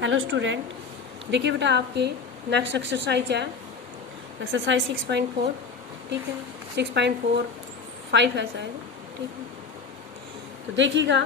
Hello student, देखिए बेटा आपकी नेक्स्ट एक्सरसाइज है एक्सरसाइज 6.4। ठीक है, 6.45 है शायद। ठीक है, तो देखिएगा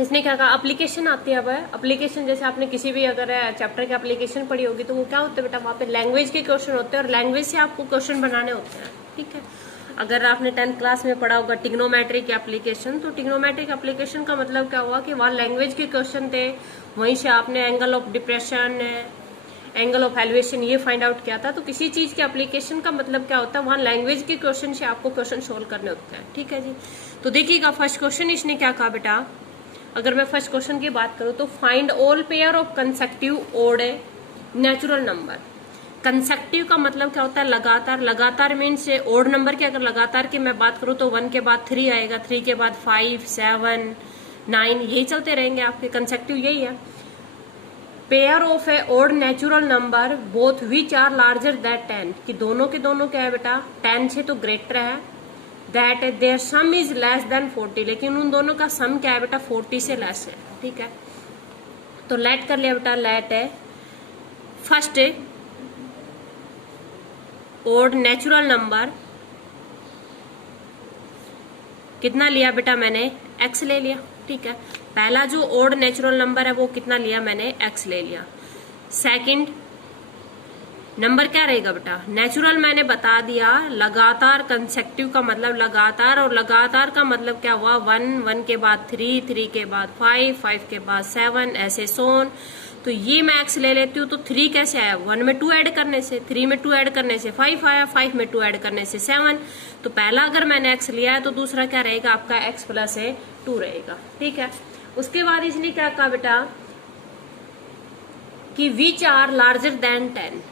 इसने क्या कहा, एप्लीकेशन आती है। अब एप्लीकेशन जैसे आपने किसी भी अगर चैप्टर की एप्लीकेशन पढ़ी होगी तो वो क्या होते हैं बेटा, वहाँ पे लैंग्वेज के क्वेश्चन होते हैं और लैंग्वेज से आपको क्वेश्चन बनाने होते हैं। ठीक है, अगर आपने 10th क्लास में पढ़ा होगा टिग्नोमेट्रिक एप्लीकेशन, तो टिग्नोमेट्रिक एप्लीकेशन का मतलब क्या हुआ कि वहाँ लैंग्वेज के क्वेश्चन थे, वहीं से आपने angle of depression, angle of elevation ये फाइंड आउट किया था। तो किसी चीज के एप्लीकेशन का मतलब क्या होता है, वहाँ लैंग्वेज के क्वेश्चन से आपको क्वेश्चन सोल्व करने होते हैं। ठीक है जी, तो देखिएगा फर्स्ट क्वेश्चन इसने क्या कहा बेटा, अगर मैं फर्स्ट क्वेश्चन की बात करूं तो find all pair of consecutive odd natural number. Consecutive का मतलब क्या होता है, लगातार। लगातार मीन्स ओड नंबर की अगर लगातार की मैं बात करूं तो 1 के बाद 3 आएगा, 3 के बाद 5, 7, 9 यही चलते रहेंगे आपके। कंसेक्टिव यही है। Pair of a odd natural number both which are larger that 10, कि दोनों के दोनों क्या है बेटा 10 से तो ग्रेटर है। That their sum is less than 40, लेकिन उन दोनों का सम क्या है बेटा 40 से लेस है। ठीक है, तो लेट कर लिया बेटा, लेट है फर्स्ट ओड नेचुरल नंबर कितना लिया बेटा मैंने, x ले लिया। ठीक है, पहला जो ओड नेचुरल नंबर है वो कितना लिया मैंने, x ले लिया। सेकंड नंबर क्या रहेगा बेटा, नेचुरल मैंने बता दिया, लगातार। कंसेक्टिव का मतलब लगातार, और लगातार का मतलब क्या हुआ 1, 1 के बाद 3, 3 के बाद 5, 5 के बाद 7, ऐसे सोन। तो ये मैं x ले लेती हूँ, तो 3 कैसे आया, 1 में 2 ऐड करने से, 3 में 2 ऐड करने से 5 आया, 5 में 2 ऐड करने से 7। तो पहला अगर मैंने x लिया है तो दूसरा क्या रहेगा आपका x प्लस 2 रहेगा। ठीक है, उसके बाद इसने क्या कहा बेटा कि विच आर लार्जर देन 10,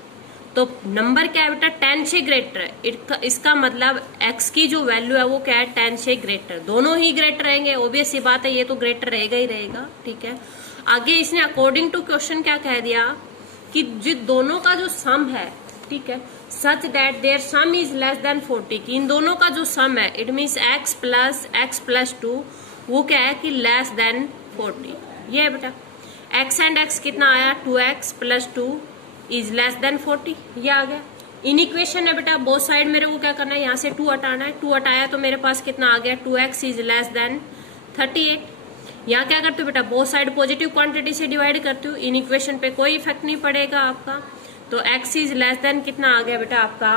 तो नंबर क्या है बेटा 10 से ग्रेटर है। इसका मतलब x की जो वैल्यू है वो क्या है 10 से ग्रेटर, दोनों ही ग्रेटर रहेंगे, ऑब्वियस सी बात है, ये तो ग्रेटर रहेगा ही रहेगा। ठीक है, आगे इसने अकॉर्डिंग टू क्वेश्चन क्या कह दिया कि जो दोनों का जो सम है, ठीक है, such that their sum is less than 40, कि इन दोनों का जो सम है इट मीन्स x प्लस 2 वो क्या है कि लेस देन 40। ये है बेटा x एंड x कितना आया 2x plus 2 is less than 40, ये आ गया। इन इक्वेशन है बेटा बोथ साइड मेरे को क्या करना है, यहाँ से 2 हटाना है। 2 हटाया तो मेरे पास कितना आ गया 2x इज लेस देन 38। यहाँ क्या करते हो बेटा, बोथ साइड पॉजिटिव क्वांटिटी से डिवाइड करते हो, इन इक्वेशन पे कोई इफेक्ट नहीं पड़ेगा आपका। तो x इज लेस देन कितना आ गया बेटा आपका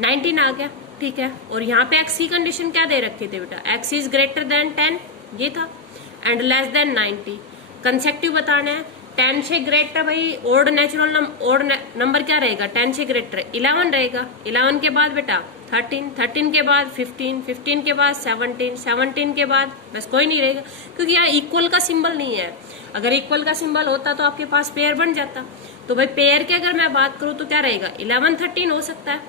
19 आ गया। ठीक है, और यहाँ पे x की कंडीशन क्या दे रखी थी बेटा, x इज ग्रेटर देन 10 ये था, एंड लेस देन 90। कंसेक्टिव बताना है, 10 से ग्रेटर भाई ओड नेचुरल ओड नंबर क्या रहेगा 10 से ग्रेटर 11 रहेगा। 11 के बाद बेटा 13, 13 के बाद 15, 15 के बाद 17, 17 के बाद बस कोई नहीं रहेगा, क्योंकि यहाँ इक्वल का सिंबल नहीं है। अगर इक्वल का सिंबल होता तो आपके पास पेयर बन जाता। तो भाई पेयर की अगर मैं बात करूं तो क्या रहेगा 11, 13 हो सकता है,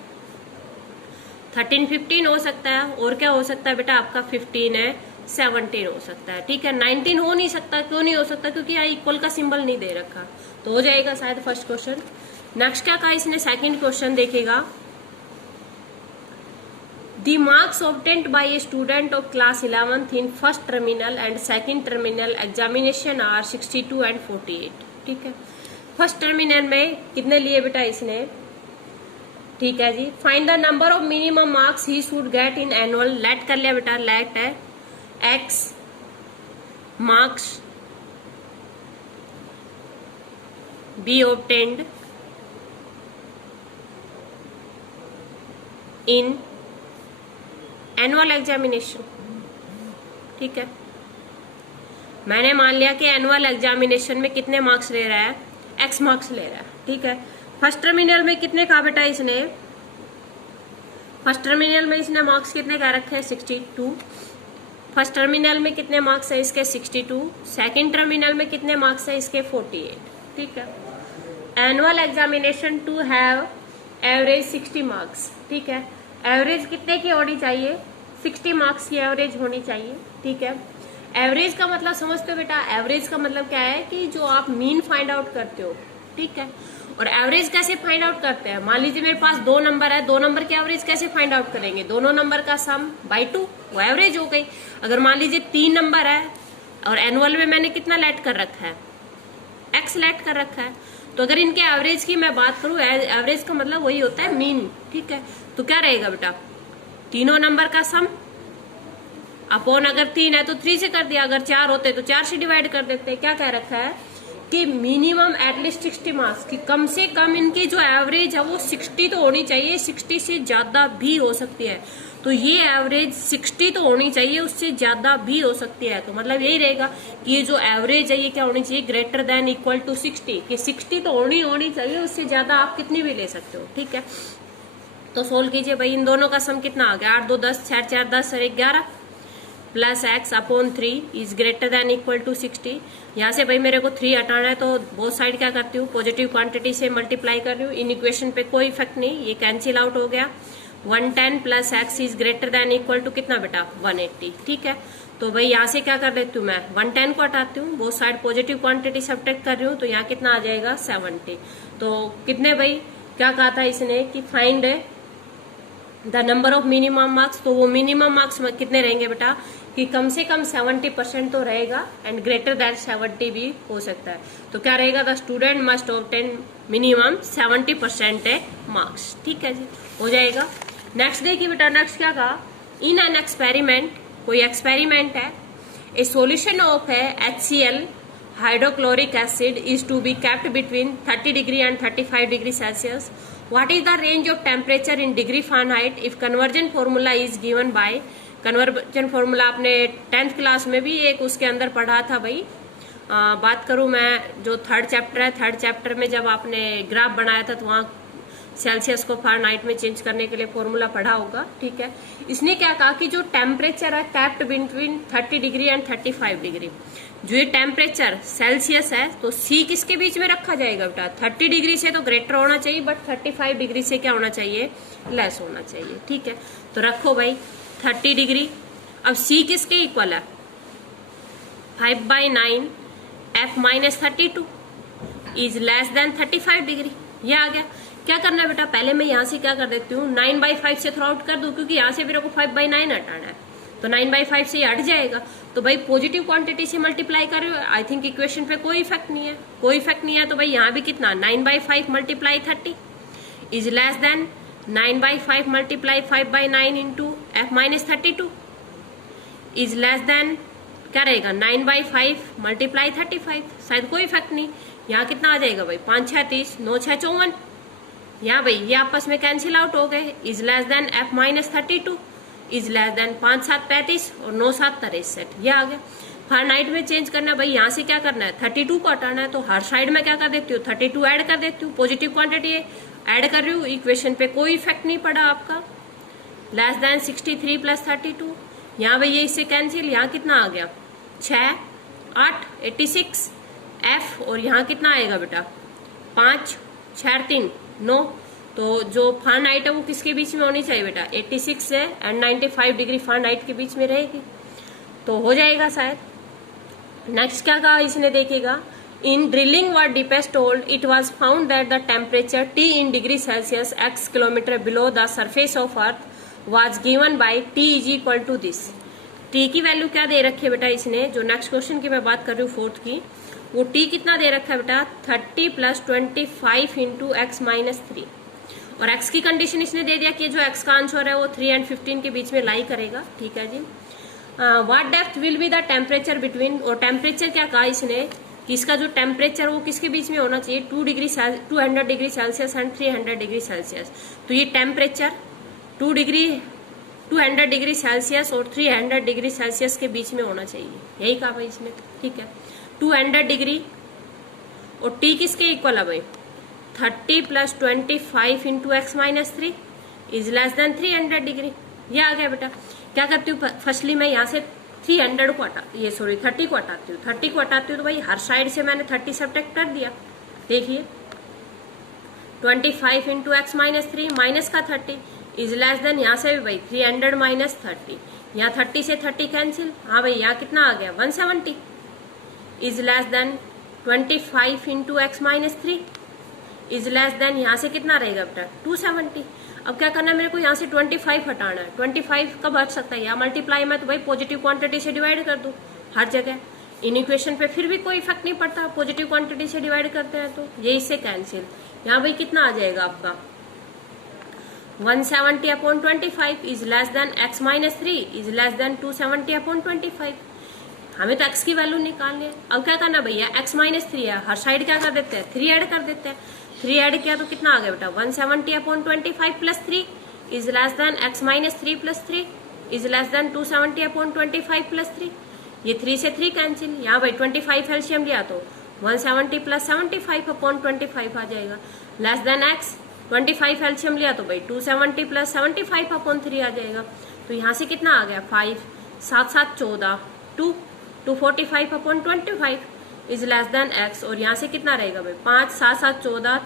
13, 15 हो सकता है, और क्या हो सकता है बेटा आपका 15 है 17 हो सकता है। ठीक है, 19 हो नहीं सकता। क्यों नहीं हो सकता, क्योंकि यहाँ इक्वल का सिंबल नहीं दे रखा। तो हो जाएगा शायद फर्स्ट क्वेश्चन। नेक्स्ट क्या कहा इसने, सेकंड क्वेश्चन देखिएगा, The marks obtained by a student of class 11th in first terminal and second terminal examination are 62 and 48। ठीक है, फर्स्ट टर्मिनल में कितने लिए बेटा इसने, ठीक है जी। Find the number of minimum marks he should get in annual. Let कर लिया बेटा, लेट है x marks be obtained in annual examination. ठीक है, मैंने मान लिया कि एनुअल एग्जामिनेशन में कितने मार्क्स ले रहा है, x मार्क्स ले रहा है। ठीक है, फर्स्ट टर्मिनल में कितने कहा बेटा इसने, फर्स्ट टर्मिनल में इसने मार्क्स कितने कह रखे हैं 62। फर्स्ट टर्मिनल में कितने मार्क्स है इसके 62। सेकंड टर्मिनल में कितने मार्क्स है इसके 48। ठीक है, annual examination to have average 60 marks. ठीक है, एवरेज कितने की होनी चाहिए, 60 मार्क्स की एवरेज होनी चाहिए। ठीक है, एवरेज का मतलब समझते हो बेटा, एवरेज का मतलब क्या है कि जो आप मीन फाइंड आउट करते हो। ठीक है, और एवरेज कैसे फाइंड आउट करते हैं, मान लीजिए मेरे पास 2 नंबर है, 2 नंबर की एवरेज कैसे फाइंड आउट करेंगे, दोनों नंबर का सम बाई 2 वो एवरेज हो गई। अगर मान लीजिए 3 नंबर है और एनुअल में मैंने कितना लेट कर रखा है एक्स सेलेक्ट कर रखा है। तो अगर इनके एवरेज की मैं बात करूं, एवरेज का मतलब वही होता है मीन, ठीक है। तो क्या रहेगा बेटा, तीनों नंबर का सम अपॉन, अगर 3 है तो 3 से कर दिया, अगर 4 होते तो 4 से डिवाइड कर देते। क्या कह रखा है कि मिनिमम एटलीस्ट 60 मार्क्स की, कम से कम इनकी जो एवरेज है वो 60 तो होनी चाहिए, 60 से ज्यादा भी हो सकती है। तो ये एवरेज 60 तो होनी चाहिए, उससे ज्यादा भी हो सकती है। तो मतलब यही रहेगा कि ये जो एवरेज है ये क्या होनी चाहिए, ग्रेटर देन इक्वल टू 60, कि 60 तो होनी चाहिए, उससे ज्यादा आप कितनी भी ले सकते हो, ठीक है। तो सोल्व कीजिए भाई, इन दोनों का सम कितना आ गया, 8 2 10, 6 4 10 और 11 plus X upon 3 is greater than equal to 60। यहाँ से भाई मेरे को 3 हटाना है, तो बोथ साइड क्या करती हूँ, पॉजिटिव क्वांटिटी से मल्टीप्लाई कर रही हूँ। इन इक्वेशन पे कोई इफेक्ट नहीं, ये कैंसिल आउट हो गया। 110 plus X is greater than equal to कितना बेटा, 180, ठीक है। तो भाई यहाँ से क्या कर देती हूँ मैं, 110 को हटाती हूँ, both side positive quantity subtract कर रही हूँ, तो यहाँ कितना आ जाएगा 70। तो कितने भाई, क्या कहा था इसने कि find the number of minimum marks, तो वो मिनिमम मार्क्स कितने रहेंगे बेटा, कि कम से कम 70% तो रहेगा एंड ग्रेटर देन 70 भी हो सकता है। तो क्या रहेगा, the student must obtain minimum 70% marks, ठीक है जी, हो जाएगा। नेक्स्ट देखिए बेटा, नेक्स्ट क्या कहा, इन एन एक्सपेरिमेंट, कोई एक्सपेरिमेंट है, ए सोल्यूशन ऑफ है HCl hydrochloric acid is to be kept between 30 degree and 35 degree Celsius. What is the range of temperature in degree Fahrenheit if conversion formula is given by, conversion formula आपने 10th class में भी एक उसके अंदर पढ़ा था भाई। बात करूं मैं जो 3rd चैप्टर है, 3rd चैप्टर में जब आपने ग्राफ बनाया था तो वहाँ सेल्सियस को फ़ारेनहाइट में चेंज करने के लिए फॉर्मूला पढ़ा होगा, ठीक है। इसने क्या कहा कि जो टेम्परेचर है kept between 30 degree and 35 degree, जो ये टेम्परेचर सेल्सियस है तो सी किसके बीच में रखा जाएगा बेटा, 30 डिग्री से तो ग्रेटर होना चाहिए, बट 35 डिग्री से क्या होना चाहिए, लेस होना चाहिए, ठीक है। तो रखो भाई 30 डिग्री, अब सी किसके इक्वल है, 5/9 F minus 32 is less then 35 degree, ये आ गया। क्या करना है बेटा, पहले मैं यहाँ से क्या कर देती हूँ, 9/5 से थ्रू आउट कर दूं, क्योंकि यहाँ से मेरे को 5/9 हटाना है, तो 9/5 से हट जाएगा। तो भाई पॉजिटिव क्वांटिटी से मल्टीप्लाई कर रहे हो, आई थिंक इक्वेशन पे कोई इफेक्ट नहीं है, कोई इफेक्ट नहीं है। तो भाई यहाँ भी कितना, 9/5 multiply 30 is less then 9/5 multiply 5/9 into F minus 32 is less then, क्या रहेगा, 9/5 मल्टीप्लाई 35, शायद कोई इफेक्ट नहीं। यहाँ कितना आ जाएगा भाई, 5 6 30, 9 6 54, यहाँ भाई ये आपस में कैंसिल आउट हो गए, is less then F minus 32 is less then 5 7 35 और 9 7 63, ये आ गया। फ़ारेनहाइट में चेंज करना है भाई, यहाँ से क्या करना है, 32 को हटाना है, तो हर साइड में क्या कर देती हूँ, 32 ऐड कर देती हूँ, पॉजिटिव क्वांटिटी ऐड कर रही हूँ, इक्वेशन पे कोई इफेक्ट नहीं पड़ा आपका। लेस देन 63 प्लस 32, यहाँ भाई ये इससे कैंसिल, यहाँ कितना आ गया 6 8 86 F, और यहाँ कितना आएगा बेटा 5 6 3 9। तो जो फ़ारेनहाइट है वो किसके बीच में होनी चाहिए बेटा, 86 से एंड 95 डिग्री फ़ारेनहाइट के बीच में रहेगी, तो हो जाएगा शायद। नेक्स्ट क्या कहा इसने, देखिएगा, in drilling what deepest told it was found that the temperature T in degree Celsius x kilometre below the surface of earth was given by T is equal to this. T की value क्या दे रखी है बेटा इसने, जो next question की मैं बात कर रही हूँ 4th की, वो T कितना दे रखा है बेटा, 30 प्लस 25 इंटू एक्स माइनस 3, और x की कंडीशन इसने दे दिया कि जो x का आंसर है वो 3 एंड 15 के बीच में लाई करेगा, ठीक है जी। What depth will be the temperature between, और टेम्परेचर क्या कहा इसने कि इसका जो टेम्परेचर वो किसके बीच में होना चाहिए, 200 degree Celsius and 300 degree Celsius. तो ये टेम्परेचर 200 डिग्री सेल्सियस और 300 डिग्री सेल्सियस के बीच में होना चाहिए, यही कहा भाई इसने, ठीक है। 200 डिग्री और T किसके इक्वल है भाई, 30 plus 25 into x minus 3 is less then 300 degree, ये आ गया बेटा। क्या करती हूँ, फर्स्टली मैं यहाँ से 300 को 30 को हटाती हूँ, 30 को हटाती हूँ, तो भाई हर साइड से मैंने 30 सब्ट्रैक्ट कर दिया। देखिए 25 इंटू एक्स माइनस 3 माइनस का 30 इज लेस देन, यहाँ से भी भाई 300 माइनस 30, यहाँ 30 से 30 कैंसिल, हाँ भाई यहाँ कितना आ गया 170 is less then 25 into x minus 3 is less then, यहाँ से कितना रहेगा बेटा 270। अब क्या करना है मेरे को, यहाँ से 25 हटाना है, 25 कब हट सकता है, यहाँ मल्टीप्लाई में, तो भाई पॉजिटिव क्वांटिटी से डिवाइड कर दूं हर जगह, इन इक्वेशन पे फिर भी कोई इफेक्ट नहीं पड़ता, पॉजिटिव क्वांटिटी से डिवाइड करते हैं तो ये इससे कैंसिल। यहाँ भाई कितना आ जाएगा आपका 170/25 is less then x minus 3 is less then 270/25। हमें तो x की वैल्यू निकालनी है। अब क्या करना भैया, x माइनस 3 है, हर साइड क्या कर देते हैं 3 ऐड कर देते हैं। 3 ऐड किया तो कितना आ गया बेटा 170/25 plus 3 is less then x minus 3 plus 3 is less then 270/25 plus 3। ये 3 से 3 कैंसिल। यहाँ भाई 25 एलसीएम लिया तो 170 प्लस 75/25 आ जाएगा। लेस देन x 25 एलसीएम लिया तो भाई 270 प्लस 75/3 आ जाएगा। तो यहाँ से कितना आ गया 5 7 7 14 2 245/25 इज लेस देन x। और यहाँ से कितना रहेगा भाई 5 7 7 14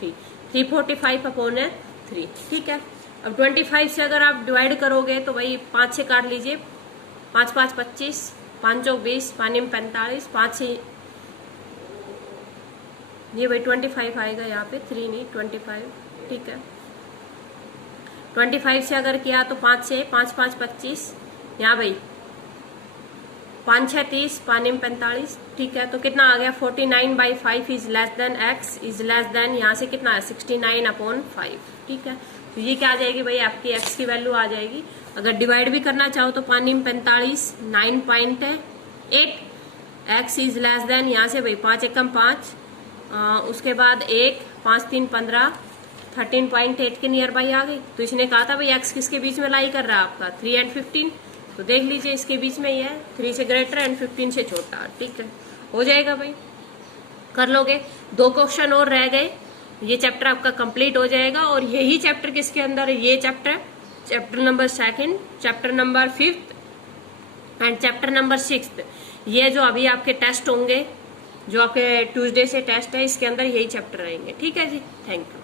3 345/3। ठीक है। अब 25 से अगर आप डिवाइड करोगे तो भाई 5 से काट लीजिए, 5 5 25 5 चौक 20 5 45 5 से ये भाई 25 आएगा यहाँ पे 3 नहीं 25। ठीक है। 25 से अगर किया तो 5 से 5 5 25 यहाँ भाई 5 6 30 5 45। ठीक है। तो कितना आ गया 49/5 is less then x is less then यहाँ से कितना है 69/5। ठीक है। तो ये क्या आ जाएगी भाई आपकी x की वैल्यू आ जाएगी। अगर डिवाइड भी करना चाहो तो 5 45 9.8 x इज लेस देन यहाँ से भाई 5 एकम 5 उसके बाद 1 5 3 15 13.8 के नियर बाई आ गई। तो इसने कहा था भाई x किसके बीच में लाई कर रहा है आपका 3 एंड 15। तो देख लीजिए इसके बीच में ही है, 3 से ग्रेटर एंड 15 से छोटा। ठीक है, हो जाएगा भाई, कर लोगे। 2 क्वेश्चन और रह गए, ये चैप्टर आपका कंप्लीट हो जाएगा। और यही चैप्टर किसके अंदर है, ये chapter number 2, chapter number 5 and chapter number 6। ये जो अभी आपके टेस्ट होंगे, जो आपके ट्यूसडे से टेस्ट है, इसके अंदर यही चैप्टर रहेंगे। ठीक है जी, थैंक यू।